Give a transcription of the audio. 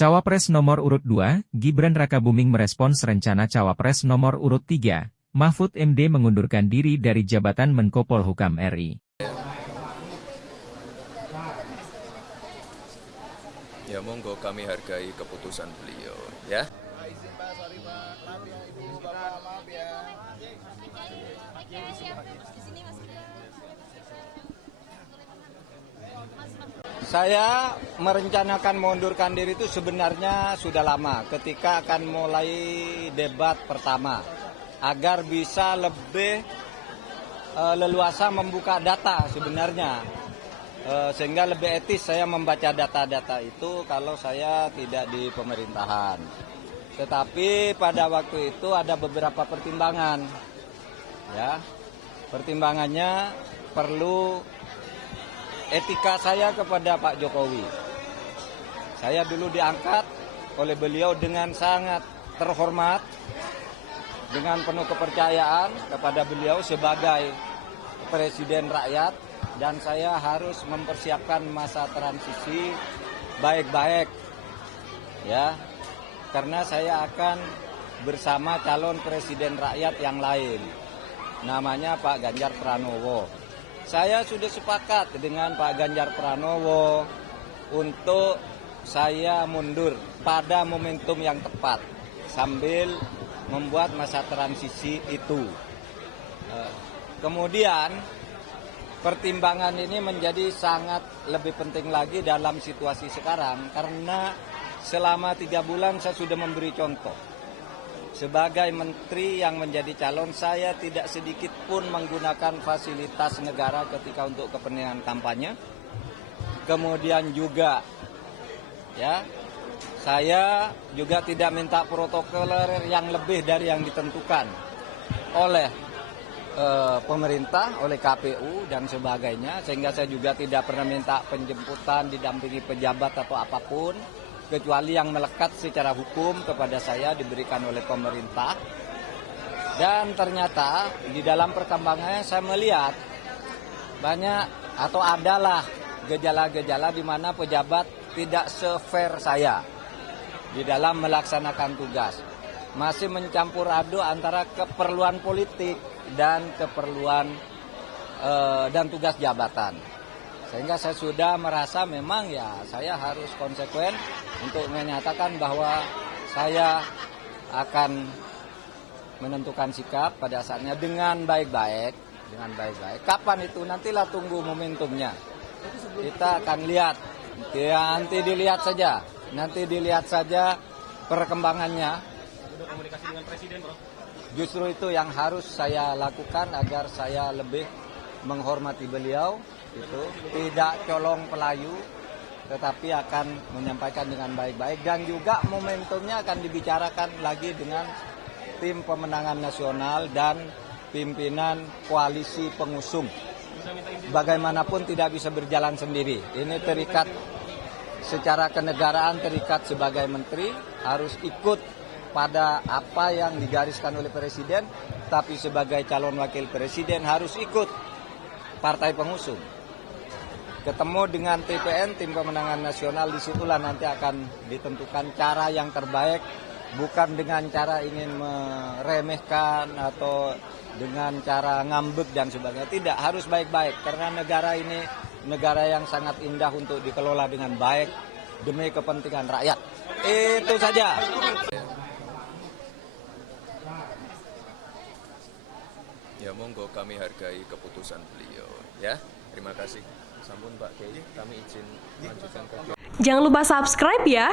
Cawapres nomor urut 2, Gibran Rakabuming merespons rencana Cawapres nomor urut 3, Mahfud MD mengundurkan diri dari jabatan Menko Polhukam RI. Ya monggo kami hargai keputusan beliau, ya. Izin Pak, sorry Pak, maaf ya Ibu, Bapak, maaf ya. Saya merencanakan mengundurkan diri itu sebenarnya sudah lama, ketika akan mulai debat pertama, agar bisa lebih leluasa membuka data sebenarnya, sehingga lebih etis saya membaca data-data itu kalau saya tidak di pemerintahan. Tetapi pada waktu itu ada beberapa pertimbangan, ya, pertimbangannya perlu etika saya kepada Pak Jokowi. Saya dulu diangkat oleh beliau dengan sangat terhormat, dengan penuh kepercayaan kepada beliau sebagai presiden rakyat, dan saya harus mempersiapkan masa transisi baik-baik, ya, karena saya akan bersama calon presiden rakyat yang lain, namanya Pak Ganjar Pranowo. Saya sudah sepakat dengan Pak Ganjar Pranowo untuk saya mundur pada momentum yang tepat sambil membuat masa transisi itu. Kemudian pertimbangan ini menjadi sangat lebih penting lagi dalam situasi sekarang karena selama 3 bulan saya sudah memberi contoh. Sebagai menteri yang menjadi calon, saya tidak sedikit pun menggunakan fasilitas negara ketika untuk kepentingan kampanye. Kemudian juga, ya, saya juga tidak minta protokoler yang lebih dari yang ditentukan oleh pemerintah, oleh KPU dan sebagainya. Sehingga saya juga tidak pernah minta penjemputan, didampingi pejabat atau apapun, kecuali yang melekat secara hukum kepada saya diberikan oleh pemerintah. Dan ternyata di dalam perkembangannya saya melihat banyak atau adalah gejala-gejala di mana pejabat tidak se-fair saya di dalam melaksanakan tugas. Masih mencampur aduk antara keperluan politik dan keperluan dan tugas jabatan. Sehingga saya sudah merasa memang ya saya harus konsekuen untuk menyatakan bahwa saya akan menentukan sikap pada saatnya dengan baik-baik. Kapan itu? Nantilah tunggu momentumnya. Kita akan lihat. Ya, nanti dilihat saja perkembangannya. Sudah komunikasi dengan Presiden, Bro? Justru itu yang harus saya lakukan agar saya lebih menghormati beliau. Itu tidak colong pelayu, tetapi akan menyampaikan dengan baik-baik, dan juga momentumnya akan dibicarakan lagi dengan tim pemenangan nasional dan pimpinan koalisi pengusung. Bagaimanapun tidak bisa berjalan sendiri. Ini terikat secara kenegaraan, terikat sebagai menteri, harus ikut pada apa yang digariskan oleh presiden, tapi sebagai calon wakil presiden harus ikut partai pengusung. Ketemu dengan TPN, tim pemenangan nasional, disitulah nanti akan ditentukan cara yang terbaik, bukan dengan cara ingin meremehkan atau dengan cara ngambek dan sebagainya. Tidak, harus baik-baik, karena negara ini negara yang sangat indah untuk dikelola dengan baik demi kepentingan rakyat. Itu saja. Ya monggo kami hargai keputusan beliau, ya. Terima kasih. Sampun Pak Kiai, kami izin melanjutkan ke. Jangan lupa subscribe ya.